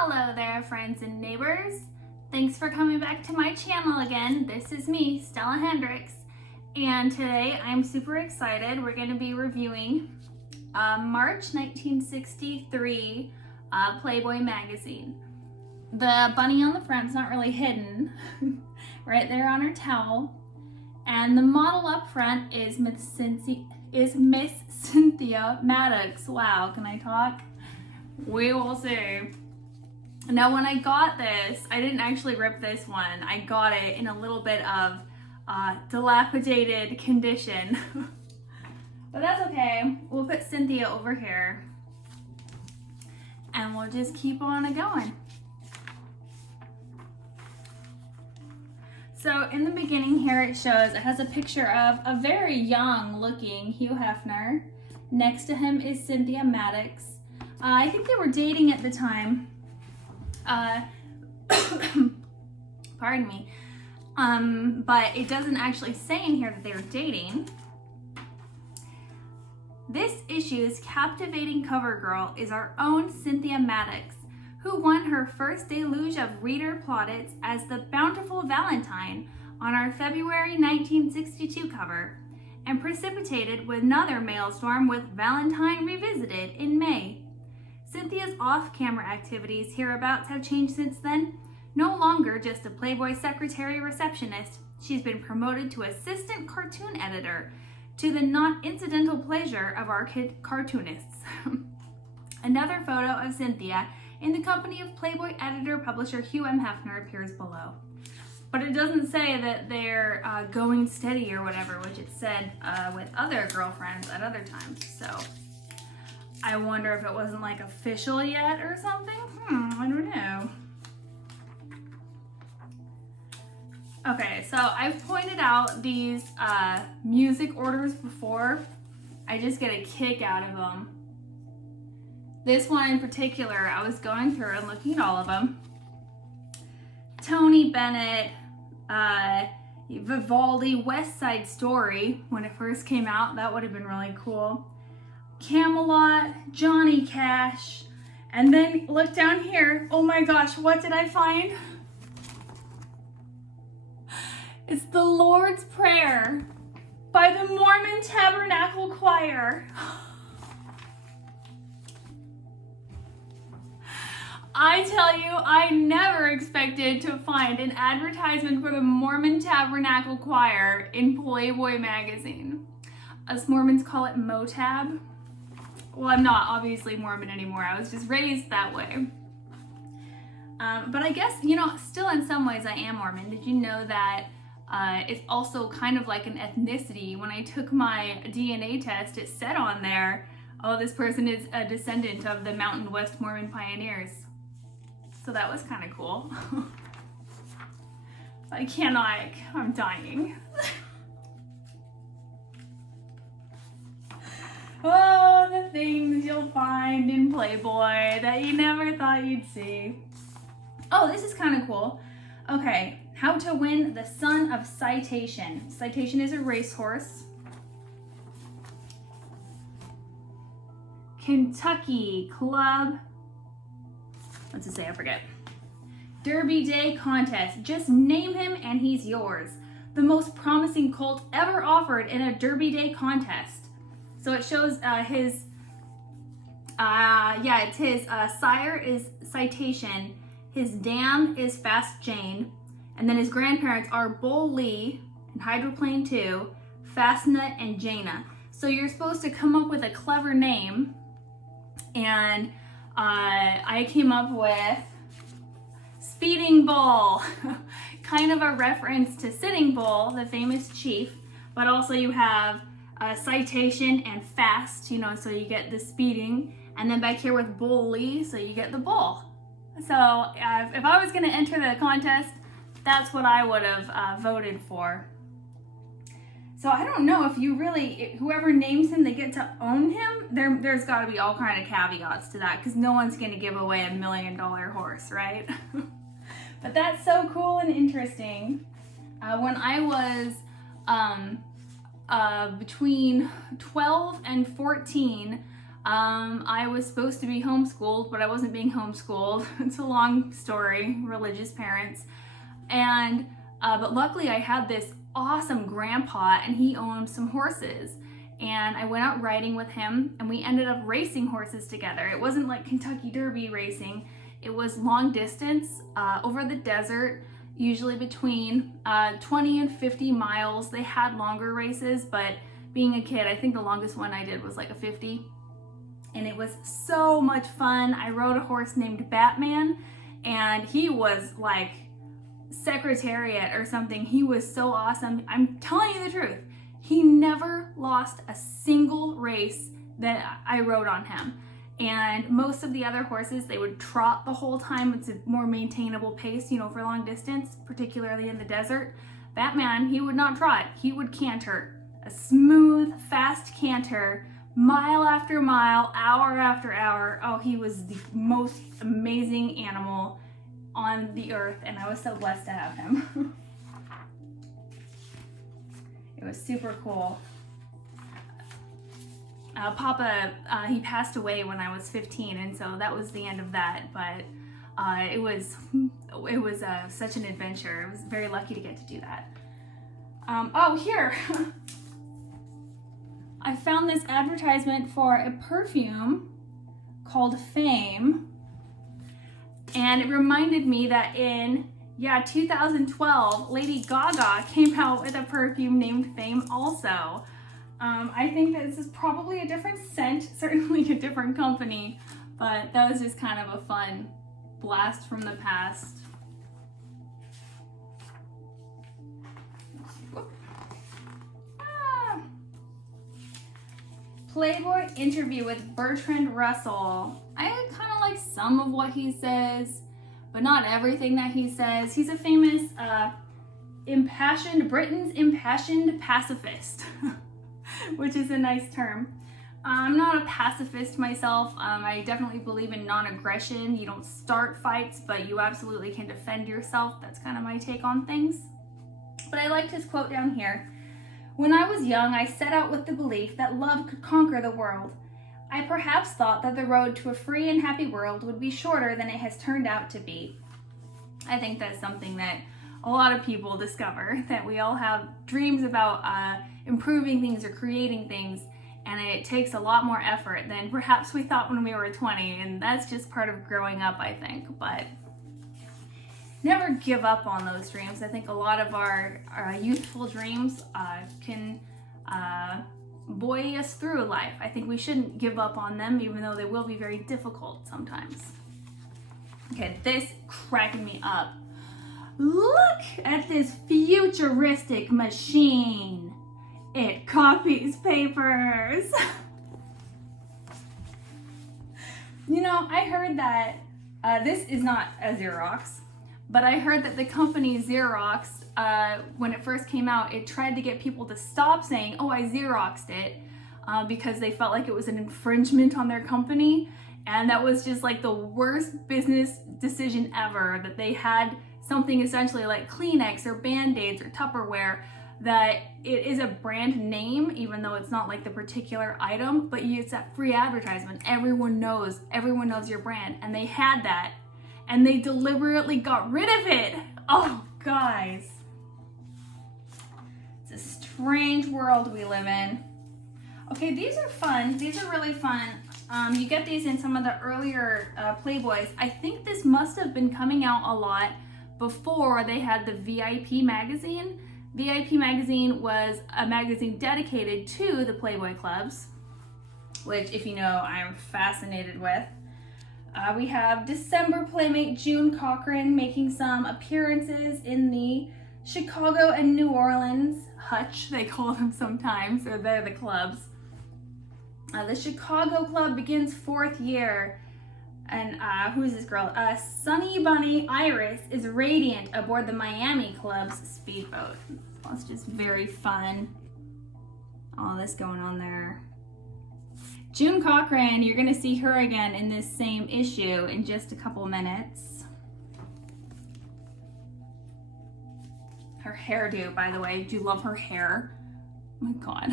Hello there, friends and neighbors. Thanks for coming back to my channel again. This is me, Stella Hendricks, and today I'm super excited. We're going to be reviewing March 1963 Playboy magazine. The bunny on the front's not really hidden, right there on her towel, and the model up front is Miss Cynthia Maddox. Wow, can I talk? We will see. Now, when I got this, I didn't actually rip this one. I got it in a little bit of dilapidated condition. But that's okay. We'll put Cynthia over here and we'll just keep on going. So in the beginning here it shows, it has a picture of a very young looking Hugh Hefner. Next to him is Cynthia Maddox. I think they were dating at the time. Pardon me. But it doesn't actually say in here that they were dating. This issue's captivating cover girl is our own Cynthia Maddox, who won her first deluge of reader plaudits as the bountiful Valentine on our February 1962 cover, and precipitated with another maelstrom with Valentine Revisited in May. Cynthia's off-camera activities hereabouts have changed since then. No longer just a Playboy secretary receptionist, she's been promoted to assistant cartoon editor, to the not incidental pleasure of our cartoonists. Another photo of Cynthia in the company of Playboy editor-publisher Hugh M. Hefner appears below. But it doesn't say that they're going steady or whatever, which it said with other girlfriends at other times, so I wonder if it wasn't like official yet or something. I don't know. Okay, so I've pointed out these music orders before. I just get a kick out of them. This one in particular, I was going through and looking at all of them. Tony Bennett, Vivaldi, West Side Story, when it first came out, that would have been really cool. Camelot, Johnny Cash, and then look down here. Oh my gosh, what did I find? It's the Lord's Prayer by the Mormon Tabernacle Choir. I tell you, I never expected to find an advertisement for the Mormon Tabernacle Choir in Playboy magazine. Us Mormons call it Motab. Well, I'm not obviously Mormon anymore. I was just raised that way. But I guess, you know, still in some ways I am Mormon. Did you know that it's also kind of like an ethnicity? When I took my DNA test, it said on there, oh, this person is a descendant of the Mountain West Mormon pioneers. So that was kind of cool. I cannot, I'm dying. Oh, the things you'll find in Playboy that you never thought you'd see. Oh, this is kind of cool. Okay, how to win the son of Citation. Citation is a racehorse. Kentucky Club. What's it say? I forget. Derby Day Contest. Just name him and he's yours. The most promising colt ever offered in a Derby Day contest. So it shows his, it's his sire is Citation, his dam is Fast Jane, and then his grandparents are Bull Lee and Hydroplane 2, Fastnut, and Jaina. So you're supposed to come up with a clever name, and I came up with Speeding Bull, kind of a reference to Sitting Bull, the famous chief, but also you have Citation and Fast, you know, so you get the speeding, and then back here with Bull Lee, so you get the bull. So if I was going to enter the contest, that's what I would have voted for. So I don't know if you really, whoever names him, they get to own him. There's got to be all kind of caveats to that, because no one's going to give away $1 million horse, right? But that's so cool and interesting. When I was between 12 and 14, I was supposed to be homeschooled, but I wasn't being homeschooled. It's a long story, religious parents. And, but luckily I had this awesome grandpa and he owned some horses. And I went out riding with him and we ended up racing horses together. It wasn't like Kentucky Derby racing. It was long distance, over the desert, usually between 20 and 50 miles. They had longer races, but being a kid, I think the longest one I did was like a 50. And it was so much fun. I rode a horse named Batman, and he was like Secretariat or something. He was so awesome. I'm telling you the truth. He never lost a single race that I rode on him. And most of the other horses, they would trot the whole time. It's a more maintainable pace, you know, for long distance, particularly in the desert. Batman, he would not trot. He would canter. A smooth, fast canter, mile after mile, hour after hour. Oh, he was the most amazing animal on the earth, and I was so blessed to have him. It was super cool. Papa, he passed away when I was 15, and so that was the end of that, but it was such an adventure. I was very lucky to get to do that. Oh, here. I found this advertisement for a perfume called Fame, and it reminded me that in 2012, Lady Gaga came out with a perfume named Fame also. I think that this is probably a different scent, certainly a different company, but that was just kind of a fun blast from the past. Playboy interview with Bertrand Russell. I kind of like some of what he says, but not everything that he says. He's a famous Britain's impassioned pacifist, which is a nice term. I'm not a pacifist myself. I definitely believe in non-aggression. You don't start fights, but you absolutely can defend yourself. That's kind of my take on things. But I liked his quote down here. When I was young, I set out with the belief that love could conquer the world. I perhaps thought that the road to a free and happy world would be shorter than it has turned out to be. I think that's something that a lot of people discover, that we all have dreams about improving things or creating things, and it takes a lot more effort than perhaps we thought when we were 20, and that's just part of growing up, I think. But never give up on those dreams. I think a lot of our youthful dreams can buoy us through life. I think we shouldn't give up on them, even though they will be very difficult sometimes. Okay, this cracking me up. Look at this futuristic machine. It copies papers. You know, I heard that this is not a Xerox, but I heard that the company Xerox, when it first came out, it tried to get people to stop saying, oh, I Xeroxed it, because they felt like it was an infringement on their company. And that was just like the worst business decision ever, that they had something essentially like Kleenex or Band-Aids or Tupperware, that it is a brand name, even though it's not like the particular item, but it's that free advertisement. Everyone knows your brand, and they had that. And they deliberately got rid of it. Oh, guys. It's a strange world we live in. Okay, these are fun. These are really fun. You get these in some of the earlier Playboys. I think this must have been coming out a lot before they had the VIP magazine. VIP magazine was a magazine dedicated to the Playboy clubs, which, if you know, I'm fascinated with. We have December Playmate June Cochran making some appearances in the Chicago and New Orleans Hutch, they call them sometimes, or they're the clubs. The Chicago club begins 4th year, and who's this girl? Sunny Bunny Iris is radiant aboard the Miami club's speedboat. So it's just very fun. All this going on there. June Cochran, you're gonna see her again in this same issue in just a couple minutes. Her hairdo, by the way, do you love her hair? Oh my God.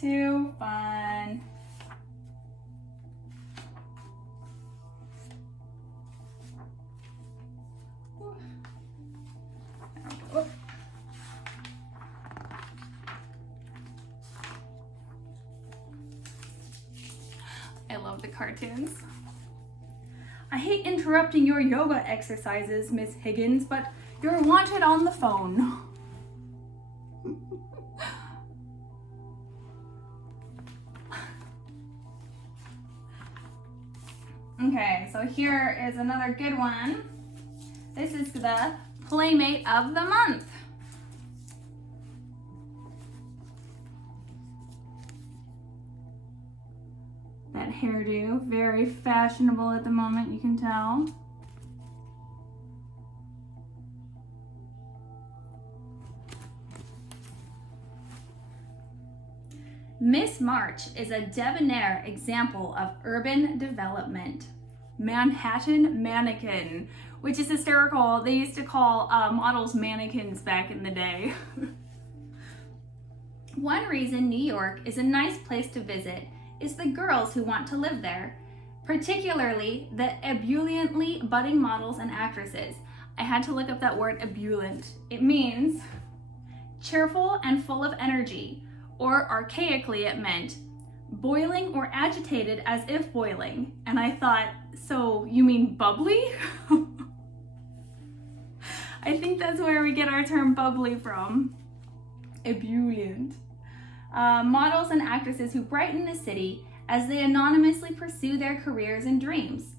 Too fun. I love the cartoons. I hate interrupting your yoga exercises, Miss Higgins, but you're wanted on the phone. Okay, so here is another good one. This is the Playmate of the Month. That hairdo, very fashionable at the moment, you can tell. Miss March is a debonair example of urban development. Manhattan mannequin, which is hysterical. They used to call models mannequins back in the day. One reason New York is a nice place to visit is the girls who want to live there, particularly the ebulliently budding models and actresses. I had to look up that word ebullient. It means cheerful and full of energy, or archaically it meant boiling or agitated as if boiling. And I thought, so you mean bubbly? I think that's where we get our term bubbly from. Ebullient. Models and actresses who brighten the city as they anonymously pursue their careers and dreams.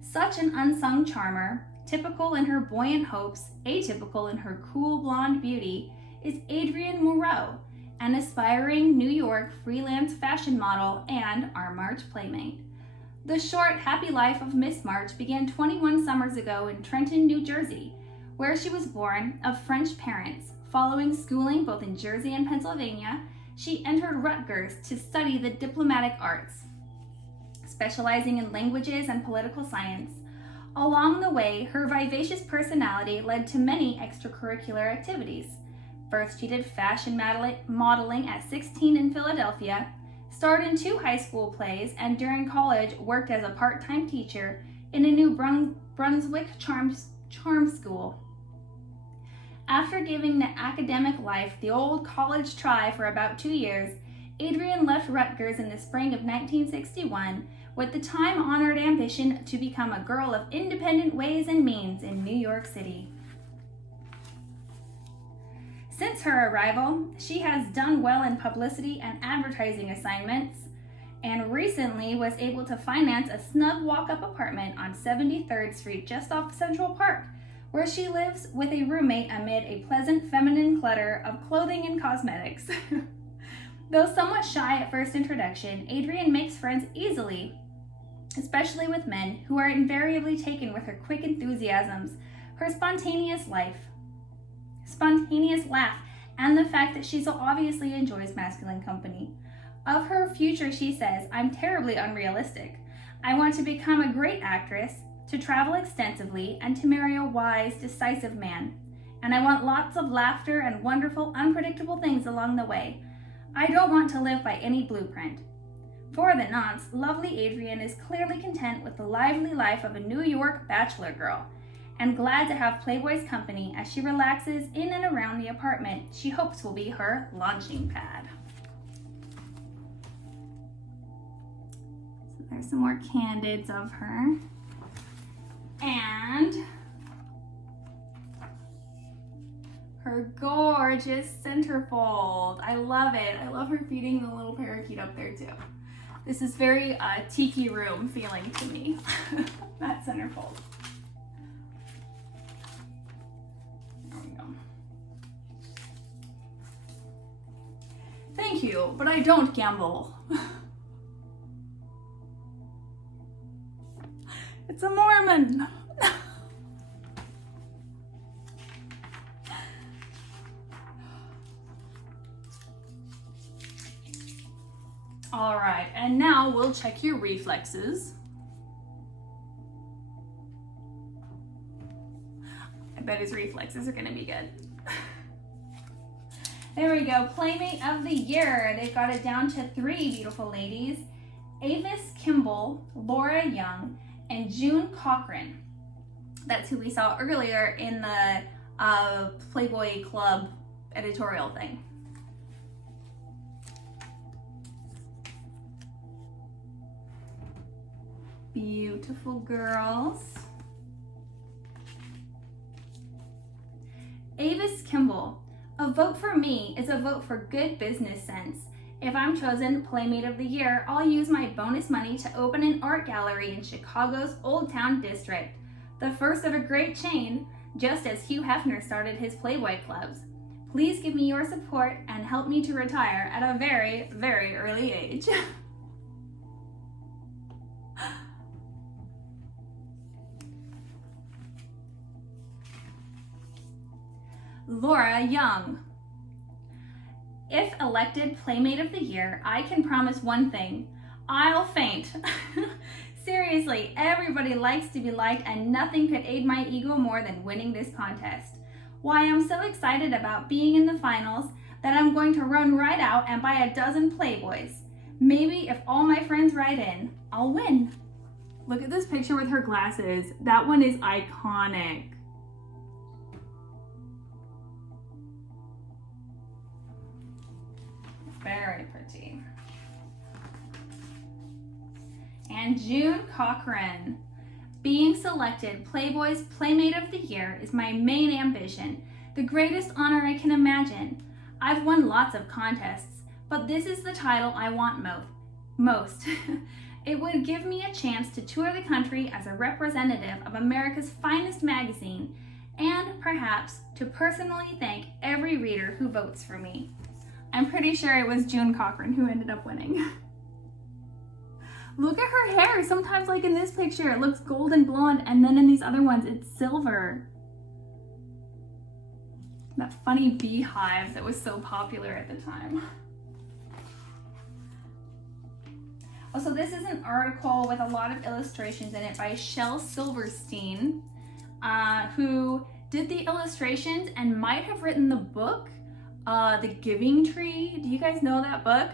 Such an unsung charmer, typical in her buoyant hopes, atypical in her cool blonde beauty, is Adrienne Moreau, an aspiring New York freelance fashion model and our March Playmate. The short, happy life of Miss March began 21 summers ago in Trenton, New Jersey, where she was born of French parents. Following schooling both in Jersey and Pennsylvania, she entered Rutgers to study the diplomatic arts, specializing in languages and political science. Along the way, her vivacious personality led to many extracurricular activities. First, she did fashion modeling at 16 in Philadelphia, starred in 2 high school plays, and during college worked as a part-time teacher in a New Brunswick charm school. After giving the academic life the old college try for about 2 years, Adrienne left Rutgers in the spring of 1961 with the time-honored ambition to become a girl of independent ways and means in New York City. Since her arrival, she has done well in publicity and advertising assignments, and recently was able to finance a snug walk-up apartment on 73rd Street just off Central Park, where she lives with a roommate amid a pleasant feminine clutter of clothing and cosmetics. Though somewhat shy at first introduction, Adrienne makes friends easily, especially with men who are invariably taken with her quick enthusiasms, her spontaneous laugh, and the fact that she so obviously enjoys masculine company. Of her future, she says, "I'm terribly unrealistic. I want to become a great actress, to travel extensively, and to marry a wise, decisive man. And I want lots of laughter and wonderful, unpredictable things along the way. I don't want to live by any blueprint." For the nonce, lovely Adrienne is clearly content with the lively life of a New York bachelor girl, and glad to have Playboy's company as she relaxes in and around the apartment she hopes will be her launching pad. So there's some more candids of her. And her gorgeous centerfold. I love it. I love her feeding the little parakeet up there too. This is very tiki room feeling to me, that centerfold. There we go. Thank you, but I don't gamble. It's a Mormon. All right, and now we'll check your reflexes. I bet his reflexes are gonna be good. There we go. Playmate of the Year. They've got it down to 3 beautiful ladies. Avis Kimball, Laura Young, and June Cochran. That's who we saw earlier in the Playboy Club editorial thing. Beautiful girls. Avis Kimball. A vote for me is a vote for good business sense. If I'm chosen Playmate of the Year, I'll use my bonus money to open an art gallery in Chicago's Old Town District, the first of a great chain, just as Hugh Hefner started his Playboy clubs. Please give me your support and help me to retire at a very, very early age. Laura Young. If elected Playmate of the Year, I can promise one thing. I'll faint. Seriously, everybody likes to be liked and nothing could aid my ego more than winning this contest. Why, I'm so excited about being in the finals that I'm going to run right out and buy a dozen Playboys. Maybe if all my friends write in, I'll win. Look at this picture with her glasses. That one is iconic. Very pretty. And June Cochran. Being selected Playboy's Playmate of the Year is my main ambition, the greatest honor I can imagine. I've won lots of contests, but this is the title I want most. It would give me a chance to tour the country as a representative of America's finest magazine, and perhaps to personally thank every reader who votes for me. I'm pretty sure it was June Cochran who ended up winning. Look at her hair. Sometimes, like in this picture, it looks golden blonde, and then in these other ones, it's silver. That funny beehive that was so popular at the time. Also, this is an article with a lot of illustrations in it by Shel Silverstein, who did the illustrations and might have written the book, The Giving Tree. Do you guys know that book?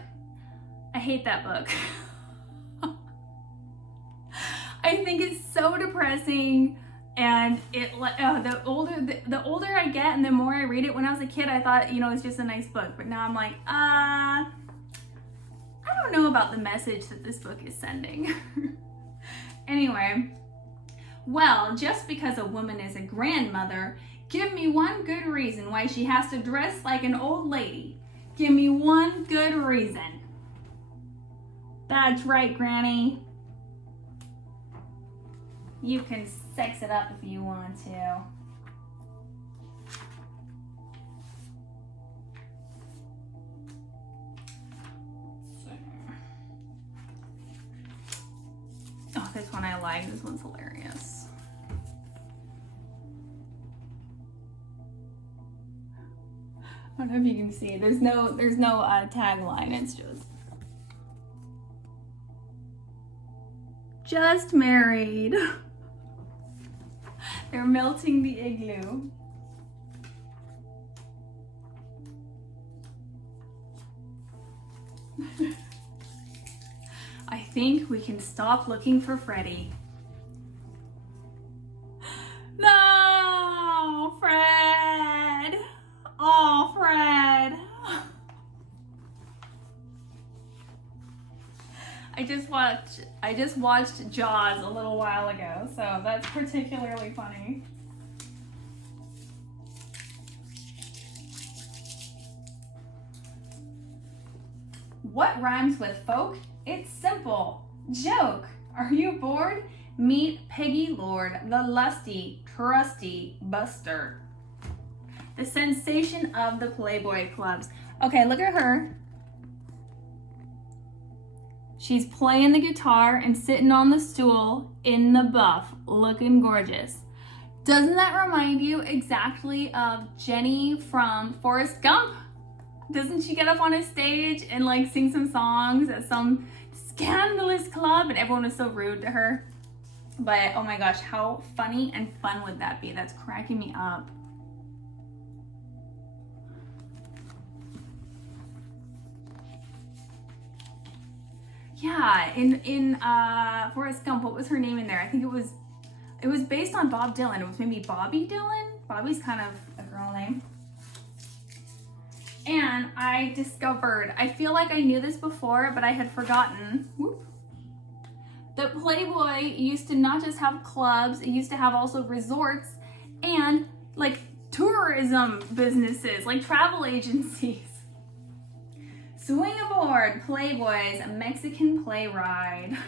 I hate that book. I think it's so depressing, and the older I get and the more I read it. When I was a kid, I thought, it's just a nice book, but now I'm like, I don't know about the message that this book is sending. Anyway, well, just because a woman is a grandmother, give me one good reason why she has to dress like an old lady. Give me one good reason. That's right, Granny. You can sex it up if you want to. Oh, this one I like. This one's hilarious. I don't know if you can see. There's no tagline. It's just married. They're melting the igloo. I think we can stop looking for Freddie. No, Fred. Oh, Fred. I just watched Jaws a little while ago, so that's particularly funny. What rhymes with folk? It's simple. Joke. Are you bored? Meet Peggy Lord, the lusty, trusty buster. The sensation of the Playboy clubs. Okay, look at her. She's playing the guitar and sitting on the stool in the buff, looking gorgeous. Doesn't that remind you exactly of Jenny from Forrest Gump? Doesn't she get up on a stage and like sing some songs at some scandalous club and everyone was so rude to her? But oh my gosh, how funny and fun would that be? That's cracking me up. Yeah, in Forrest Gump, what was her name in there? I think it was based on Bob Dylan. It was maybe Bobby Dylan. Bobby's kind of a girl name. And I discovered, I feel like I knew this before, but I had forgotten. Whoop. That Playboy used to not just have clubs, it used to have also resorts and like tourism businesses, like travel agencies. Swing aboard Playboy's Mexican Play Ride.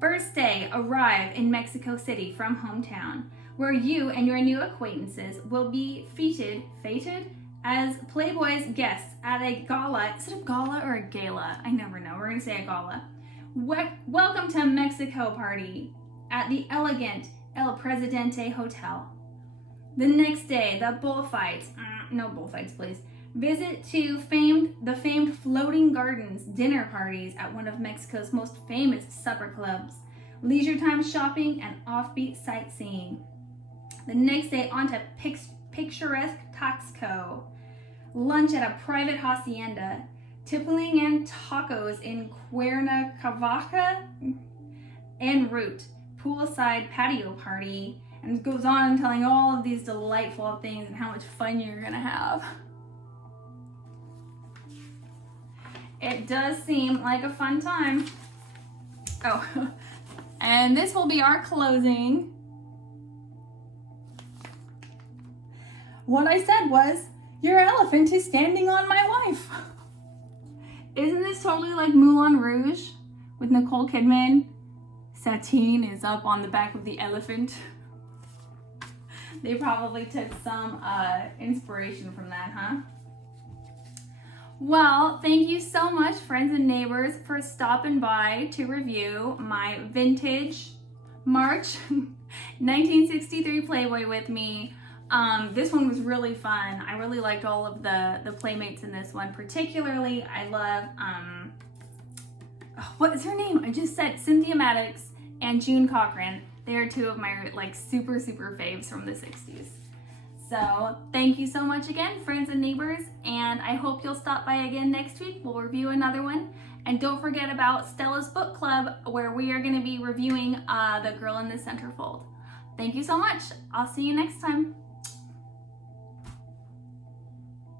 First day, arrive in Mexico City from hometown, where you and your new acquaintances will be feted as Playboy's guests at a gala. Is it a gala or a gala? I never know. We're gonna say a gala. Welcome to Mexico party at the elegant El Presidente Hotel. The next day, the bullfights. No bullfights, please. Visit to the famed floating gardens dinner parties at one of Mexico's most famous supper clubs. Leisure time shopping and offbeat sightseeing. The next day, on to picturesque Taxco. Lunch at a private hacienda. Tippling and tacos in Cuernavaca. En route, poolside patio party. And it goes on telling all of these delightful things and how much fun you're gonna have. It does seem like a fun time. Oh, and this will be our closing. What I said was, your elephant is standing on my wife. Isn't this totally like Moulin Rouge with Nicole Kidman? Satine is up on the back of the elephant. They probably took some inspiration from that, huh? Well, thank you so much, friends and neighbors, for stopping by to review my vintage March 1963 Playboy with me. This one was really fun. I really liked all of the playmates in this one. Particularly, I love, what is her name? I just said Cynthia Maddox and June Cochran. They are two of my like super faves from the 60s. So thank you so much again, friends and neighbors, and I hope you'll stop by again next week. We'll review another one. And don't forget about Stella's Book Club, where we are going to be reviewing The Girl in the Centerfold. Thank you so much. I'll see you next time.